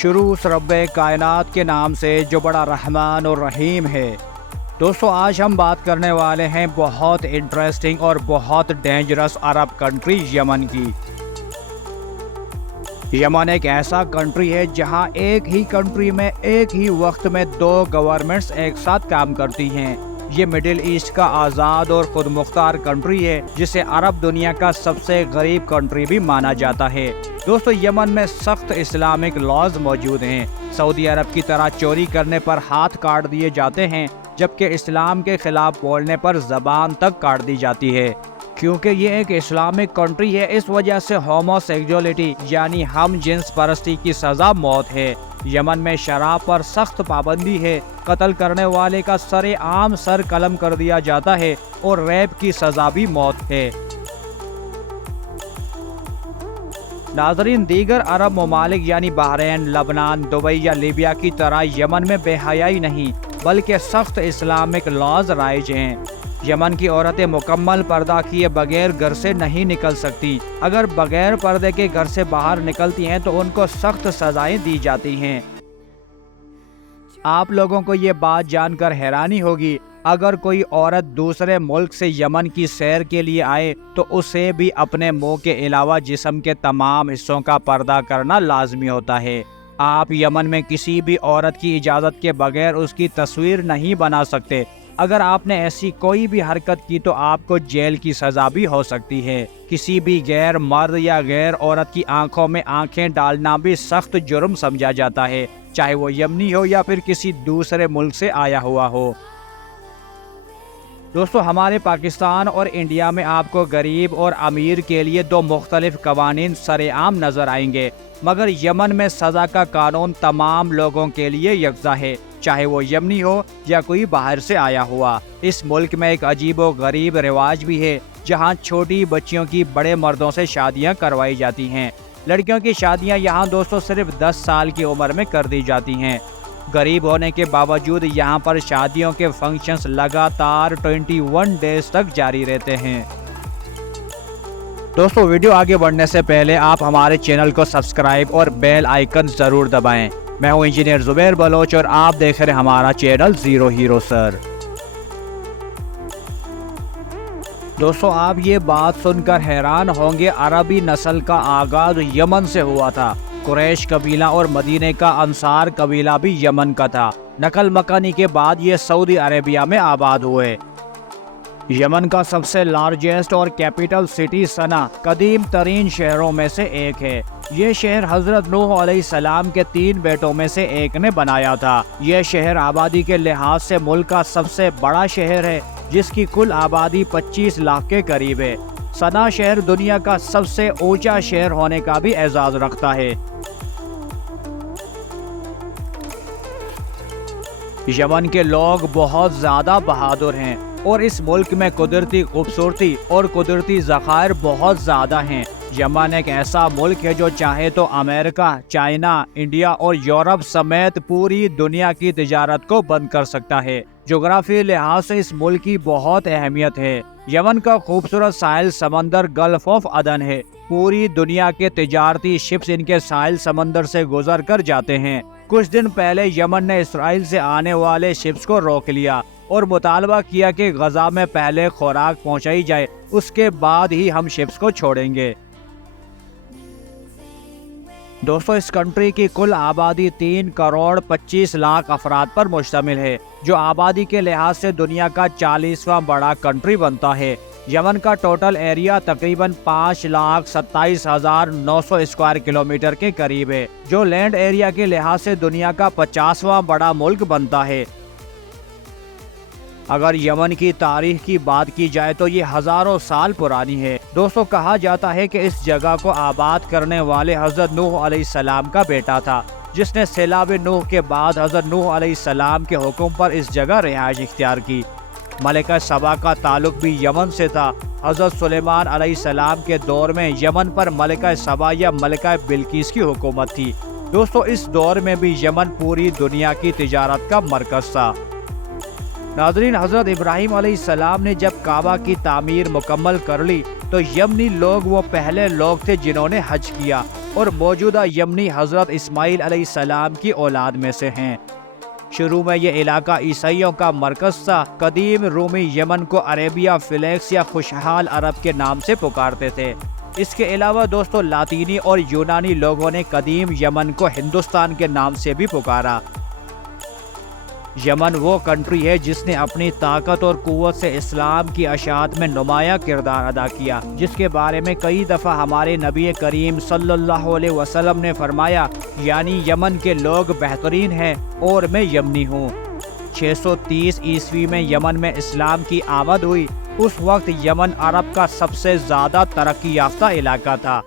شروع رب کائنات کے نام سے جو بڑا رحمان اور رحیم ہے۔ دوستو آج ہم بات کرنے والے ہیں بہت انٹرسٹنگ اور بہت ڈینجرس عرب کنٹری یمن کی۔ یمن ایک ایسا کنٹری ہے جہاں ایک ہی کنٹری میں ایک ہی وقت میں دو گورنمنٹس ایک ساتھ کام کرتی ہیں۔ یہ مڈل ایسٹ کا آزاد اور خود مختار کنٹری ہے جسے عرب دنیا کا سب سے غریب کنٹری بھی مانا جاتا ہے۔ دوستو یمن میں سخت اسلامک لاز موجود ہیں۔ سعودی عرب کی طرح چوری کرنے پر ہاتھ کاٹ دیے جاتے ہیں، جبکہ اسلام کے خلاف بولنے پر زبان تک کاٹ دی جاتی ہے۔ کیونکہ یہ ایک اسلامک کنٹری ہے، اس وجہ سے ہومو سیکسولیٹی یعنی ہم جنس پرستی کی سزا موت ہے۔ یمن میں شراب پر سخت پابندی ہے، قتل کرنے والے کا عام سر قلم کر دیا جاتا ہے اور ریپ کی سزا بھی موت ہے۔ ناظرین، دیگر عرب ممالک یعنی بحرین، لبنان، دبئی یا لیبیا کی طرح یمن میں بے حیائی نہیں بلکہ سخت اسلامک لاز رائج ہیں۔ یمن کی عورتیں مکمل پردہ کیے بغیر گھر سے نہیں نکل سکتی۔ اگر بغیر پردے کے گھر سے باہر نکلتی ہیں تو ان کو سخت سزائیں دی جاتی ہیں۔ آپ لوگوں کو یہ بات جان کر حیرانی ہوگی، اگر کوئی عورت دوسرے ملک سے یمن کی سیر کے لیے آئے تو اسے بھی اپنے منہ کے علاوہ جسم کے تمام حصوں کا پردہ کرنا لازمی ہوتا ہے۔ آپ یمن میں کسی بھی عورت کی اجازت کے بغیر اس کی تصویر نہیں بنا سکتے۔ اگر آپ نے ایسی کوئی بھی حرکت کی تو آپ کو جیل کی سزا بھی ہو سکتی ہے۔ کسی بھی غیر مرد یا غیر عورت کی آنکھوں میں آنکھیں ڈالنا بھی سخت جرم سمجھا جاتا ہے، چاہے وہ یمنی ہو یا پھر کسی دوسرے ملک سے آیا ہوا ہو۔ دوستو ہمارے پاکستان اور انڈیا میں آپ کو غریب اور امیر کے لیے دو مختلف قوانین سرعام نظر آئیں گے، مگر یمن میں سزا کا قانون تمام لوگوں کے لیے یکساں ہے، چاہے وہ یمنی ہو یا کوئی باہر سے آیا ہوا۔ اس ملک میں ایک عجیب و غریب رواج بھی ہے جہاں چھوٹی بچیوں کی بڑے مردوں سے شادیاں کروائی جاتی ہیں۔ لڑکیوں کی شادیاں یہاں دوستو صرف 10 سال کی عمر میں کر دی جاتی ہیں۔ غریب ہونے کے باوجود یہاں پر شادیوں کے فنکشنز لگاتار 21 ڈیز تک جاری رہتے ہیں۔ دوستو ویڈیو آگے بڑھنے سے پہلے آپ ہمارے چینل کو سبسکرائب اور بیل آئیکن ضرور دبائیں۔ میں ہوں انجینئر زبیر بلوچ اور آپ دیکھ رہے ہیں ہمارا چینل زیرو ہیرو سر۔ دوستو آپ یہ بات سن کر حیران ہوں گے، عربی نسل کا آغاز یمن سے ہوا تھا۔ قریش قبیلہ اور مدینے کا انصار قبیلہ بھی یمن کا تھا۔ نقل مکانی کے بعد یہ سعودی عربیہ میں آباد ہوئے۔ یمن کا سب سے لارجسٹ اور کیپٹل سٹی صنعا قدیم ترین شہروں میں سے ایک ہے۔ یہ شہر حضرت نوح علیہ السلام کے 3 بیٹوں میں سے ایک نے بنایا تھا۔ یہ شہر آبادی کے لحاظ سے ملک کا سب سے بڑا شہر ہے، جس کی کل آبادی 25 لاکھ کے قریب ہے۔ صنعا شہر دنیا کا سب سے اونچا شہر ہونے کا بھی اعزاز رکھتا ہے۔ یمن کے لوگ بہت زیادہ بہادر ہیں اور اس ملک میں قدرتی خوبصورتی اور قدرتی ذخائر بہت زیادہ ہیں۔ یمن ایک ایسا ملک ہے جو چاہے تو امریکہ، چائنا، انڈیا اور یورپ سمیت پوری دنیا کی تجارت کو بند کر سکتا ہے۔ جغرافی لحاظ سے اس ملک کی بہت اہمیت ہے۔ یمن کا خوبصورت ساحل سمندر گلف آف عدن ہے۔ پوری دنیا کے تجارتی شپس ان کے ساحل سمندر سے گزر کر جاتے ہیں۔ کچھ دن پہلے یمن نے اسرائیل سے آنے والے شپس کو روک لیا اور مطالبہ کیا کہ غزہ میں پہلے خوراک پہنچائی جائے، اس کے بعد ہی ہم شپس کو چھوڑیں گے۔ دوستو اس کنٹری کی کل آبادی 3 کروڑ 25 لاکھ افراد پر مشتمل ہے، جو آبادی کے لحاظ سے دنیا کا 40واں بڑا کنٹری بنتا ہے۔ یمن کا ٹوٹل ایریا تقریباً 5,27,900 اسکوائر کلومیٹر کے قریب ہے، جو لینڈ ایریا کے لحاظ سے دنیا کا 50واں بڑا ملک بنتا ہے۔ اگر یمن کی تاریخ کی بات کی جائے تو یہ ہزاروں سال پرانی ہے۔ دوستو کہا جاتا ہے کہ اس جگہ کو آباد کرنے والے حضرت نوح علیہ السلام کا بیٹا تھا، جس نے سیلاب نوح کے بعد حضرت نوح علیہ السلام کے حکم پر اس جگہ رہائش اختیار کی۔ ملکہ سبا کا تعلق بھی یمن سے تھا۔ حضرت سلیمان علیہ السلام کے دور میں یمن پر ملکہ سبا یا ملکہ بلقیس کی حکومت تھی۔ دوستو اس دور میں بھی یمن پوری دنیا کی تجارت کا مرکز تھا۔ ناظرین، حضرت ابراہیم علیہ السلام نے جب کعبہ کی تعمیر مکمل کر لی تو یمنی لوگ وہ پہلے لوگ تھے جنہوں نے حج کیا۔ اور موجودہ یمنی حضرت اسماعیل علیہ السلام کی اولاد میں سے ہیں۔ شروع میں یہ علاقہ عیسائیوں کا مرکز تھا۔ قدیم رومی یمن کو عربیہ فلیکس یا خوشحال عرب کے نام سے پکارتے تھے۔ اس کے علاوہ دوستو لاطینی اور یونانی لوگوں نے قدیم یمن کو ہندوستان کے نام سے بھی پکارا۔ یمن وہ کنٹری ہے جس نے اپنی طاقت اور قوت سے اسلام کی اشاعت میں نمایاں کردار ادا کیا، جس کے بارے میں کئی دفعہ ہمارے نبی کریم صلی اللہ علیہ وسلم نے فرمایا، یعنی یمن کے لوگ بہترین ہیں اور میں یمنی ہوں۔ 630 عیسوی میں یمن میں اسلام کی آمد ہوئی۔ اس وقت یمن عرب کا سب سے زیادہ ترقی یافتہ علاقہ تھا۔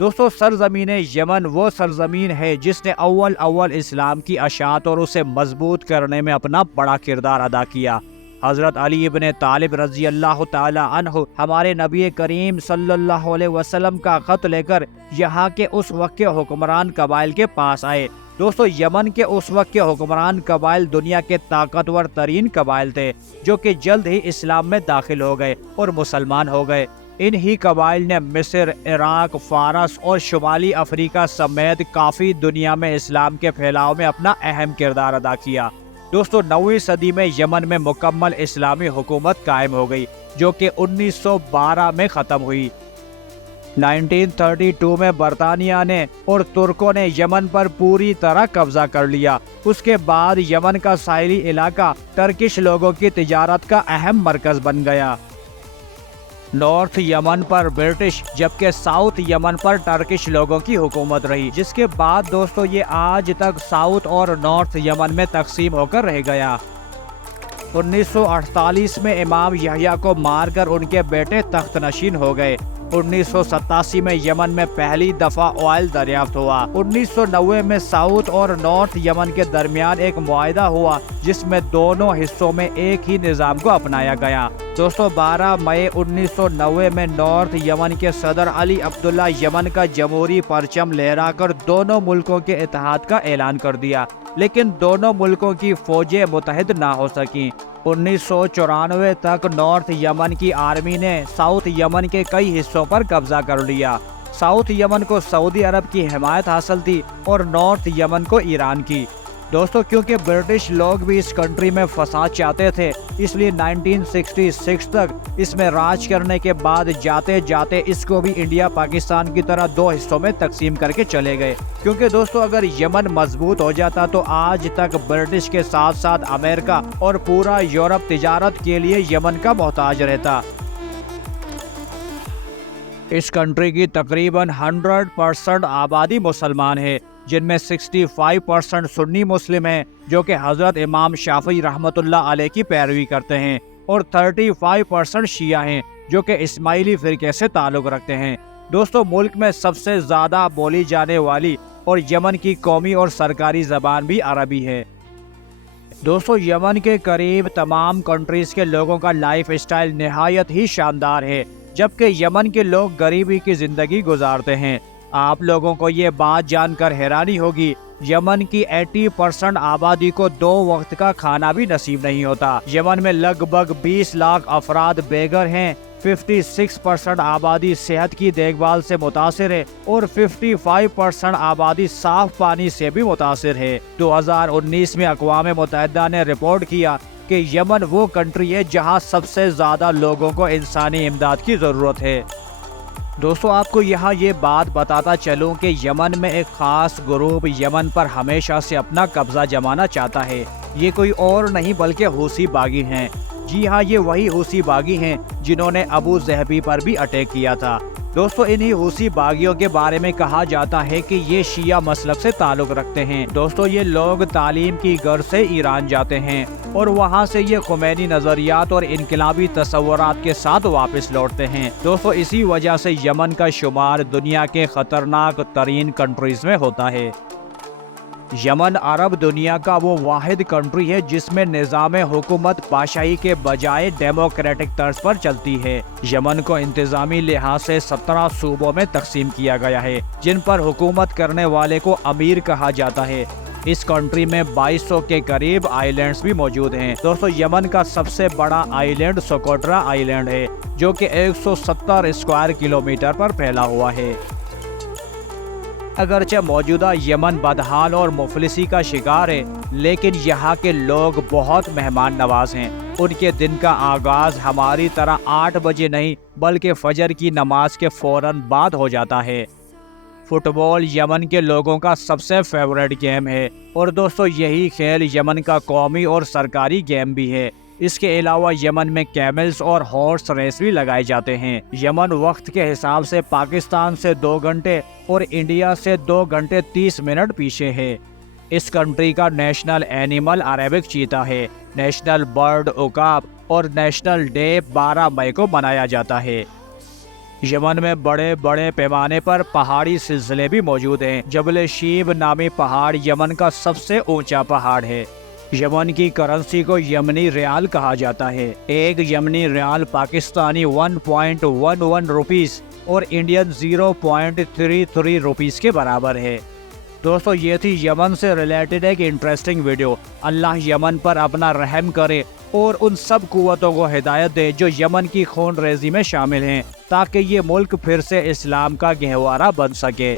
دوستو سرزمین یمن وہ سرزمین ہے جس نے اول اسلام کی اشاعت اور اسے مضبوط کرنے میں اپنا بڑا کردار ادا کیا۔ حضرت علی ابن طالب رضی اللہ تعالی عنہ ہمارے نبی کریم صلی اللہ علیہ وسلم کا خط لے کر یہاں کے اس وقت کے حکمران قبائل کے پاس آئے۔ دوستو یمن کے اس وقت کے حکمران قبائل دنیا کے طاقتور ترین قبائل تھے، جو کہ جلد ہی اسلام میں داخل ہو گئے اور مسلمان ہو گئے۔ انہی قبائل نے مصر، عراق، فارس اور شمالی افریقہ سمیت کافی دنیا میں اسلام کے پھیلاؤ میں اپنا اہم کردار ادا کیا۔ دوستو 9ویں صدی میں یمن میں مکمل اسلامی حکومت قائم ہو گئی، جو کہ 1912 میں ختم ہوئی۔ 1932 میں برطانیہ نے اور ترکوں نے یمن پر پوری طرح قبضہ کر لیا۔ اس کے بعد یمن کا ساحلی علاقہ ٹرکش لوگوں کی تجارت کا اہم مرکز بن گیا۔ نارتھ یمن پر برٹش جبکہ ساؤتھ یمن پر ٹرکش لوگوں کی حکومت رہی، جس کے بعد دوستو یہ آج تک ساؤتھ اور نارتھ یمن میں تقسیم ہو کر رہ گیا۔ 1948 میں امام یحییٰ کو مار کر ان کے بیٹے تخت نشین ہو گئے۔ 1987 میں یمن میں پہلی دفعہ آئل دریافت ہوا۔ 1990 میں ساؤتھ اور نارتھ یمن کے درمیان ایک معاہدہ ہوا، جس میں دونوں حصوں میں ایک ہی نظام کو اپنایا گیا۔ دوستو 12 مئی 1990 میں نارتھ یمن کے صدر علی عبداللہ یمن کا جمہوری پرچم لہرا کر دونوں ملکوں کے اتحاد کا اعلان کر دیا، لیکن دونوں ملکوں کی فوجیں متحد نہ ہو سکیں۔ 1994 تک نارتھ یمن کی آرمی نے ساؤتھ یمن کے کئی حصوں پر قبضہ کر لیا۔ ساؤتھ یمن کو سعودی عرب کی حمایت حاصل تھی اور نارتھ یمن کو ایران کی۔ دوستو کیونکہ برٹش لوگ بھی اس کنٹری میں فساد چاہتے تھے، اس لیے 1966 تک اس میں راج کرنے کے بعد جاتے جاتے اس کو بھی انڈیا پاکستان کی طرح دو حصوں میں تقسیم کر کے چلے گئے۔ کیونکہ دوستو اگر یمن مضبوط ہو جاتا تو آج تک برٹش کے ساتھ ساتھ امریکہ اور پورا یورپ تجارت کے لیے یمن کا محتاج رہتا۔ اس کنٹری کی تقریباً 100% آبادی مسلمان ہے، جن میں 65% سنی مسلم ہیں جو کہ حضرت امام شافعی رحمۃ اللہ علیہ کی پیروی کرتے ہیں، اور 35% شیعہ ہیں جو کہ اسماعیلی فرقے سے تعلق رکھتے ہیں۔ دوستو ملک میں سب سے زیادہ بولی جانے والی اور یمن کی قومی اور سرکاری زبان بھی عربی ہے۔ دوستو یمن کے قریب تمام کنٹریز کے لوگوں کا لائف اسٹائل نہایت ہی شاندار ہے، جبکہ یمن کے لوگ غریبی کی زندگی گزارتے ہیں۔ آپ لوگوں کو یہ بات جان کر حیرانی ہوگی، یمن کی 80% آبادی کو 2 وقت کا کھانا بھی نصیب نہیں ہوتا۔ یمن میں لگ بھگ 20 لاکھ افراد بے گھر ہیں، 56% آبادی صحت کی دیکھ بھال سے متاثر ہے اور 55% آبادی صاف پانی سے بھی متاثر ہے۔ 2019 میں اقوام متحدہ نے رپورٹ کیا کہ یمن وہ کنٹری ہے جہاں سب سے زیادہ لوگوں کو انسانی امداد کی ضرورت ہے۔ دوستو آپ کو یہاں یہ بات بتاتا چلوں کہ یمن میں ایک خاص گروپ یمن پر ہمیشہ سے اپنا قبضہ جمانا چاہتا ہے۔ یہ کوئی اور نہیں بلکہ حوثی باغی ہیں۔ جی ہاں، یہ وہی حوثی باغی ہیں جنہوں نے ابو ظہبی پر بھی اٹیک کیا تھا۔ دوستو انہی حوثی باغیوں کے بارے میں کہا جاتا ہے کہ یہ شیعہ مسلک سے تعلق رکھتے ہیں۔ دوستو یہ لوگ تعلیم کی غرض سے ایران جاتے ہیں اور وہاں سے یہ خمینی نظریات اور انقلابی تصورات کے ساتھ واپس لوٹتے ہیں۔ دوستو اسی وجہ سے یمن کا شمار دنیا کے خطرناک ترین کنٹریز میں ہوتا ہے۔ یمن عرب دنیا کا وہ واحد کنٹری ہے جس میں نظام حکومت بادشاہی کے بجائے ڈیموکریٹک طرز پر چلتی ہے۔ یمن کو انتظامی لحاظ سے 17 صوبوں میں تقسیم کیا گیا ہے، جن پر حکومت کرنے والے کو امیر کہا جاتا ہے۔ اس کنٹری میں 2200 کے قریب آئی لینڈز بھی موجود ہیں۔ دوستو یمن کا سب سے بڑا آئی لینڈ سکوٹرا آئی لینڈ ہے، جو کہ 170 اسکوائر کلومیٹر پر پھیلا ہوا ہے۔ اگرچہ موجودہ یمن بدحال اور مفلسی کا شکار ہے، لیکن یہاں کے لوگ بہت مہمان نواز ہیں۔ ان کے دن کا آغاز ہماری طرح 8 بجے نہیں بلکہ فجر کی نماز کے فوراً بعد ہو جاتا ہے۔ فٹ بال یمن کے لوگوں کا سب سے فیورٹ گیم ہے، اور دوستو یہی کھیل یمن کا قومی اور سرکاری گیم بھی ہے۔ اس کے علاوہ یمن میں کیملز اور ہارس ریس بھی لگائے جاتے ہیں۔ یمن وقت کے حساب سے پاکستان سے 2 گھنٹے اور انڈیا سے 2 گھنٹے 30 منٹ پیچھے ہے۔ اس کنٹری کا نیشنل اینیمل عربک چیتا ہے۔ نیشنل برڈ عقاب اور نیشنل ڈے 12 مئی کو منایا جاتا ہے۔ یمن میں بڑے بڑے پیمانے پر پہاڑی سلسلے بھی موجود ہیں۔ جبل شیب نامی پہاڑ یمن کا سب سے اونچا پہاڑ ہے۔ یمن کی کرنسی کو یمنی ریال کہا جاتا ہے۔ ایک یمنی ریال پاکستانی 1.11 روپیز اور انڈین 0.33 روپیز کے برابر ہے۔ دوستو یہ تھی یمن سے ریلیٹڈ ایک انٹرسٹنگ ویڈیو۔ اللہ یمن پر اپنا رحم کرے اور ان سب قوتوں کو ہدایت دے جو یمن کی خون ریزی میں شامل ہیں، تاکہ یہ ملک پھر سے اسلام کا گہوارہ بن سکے۔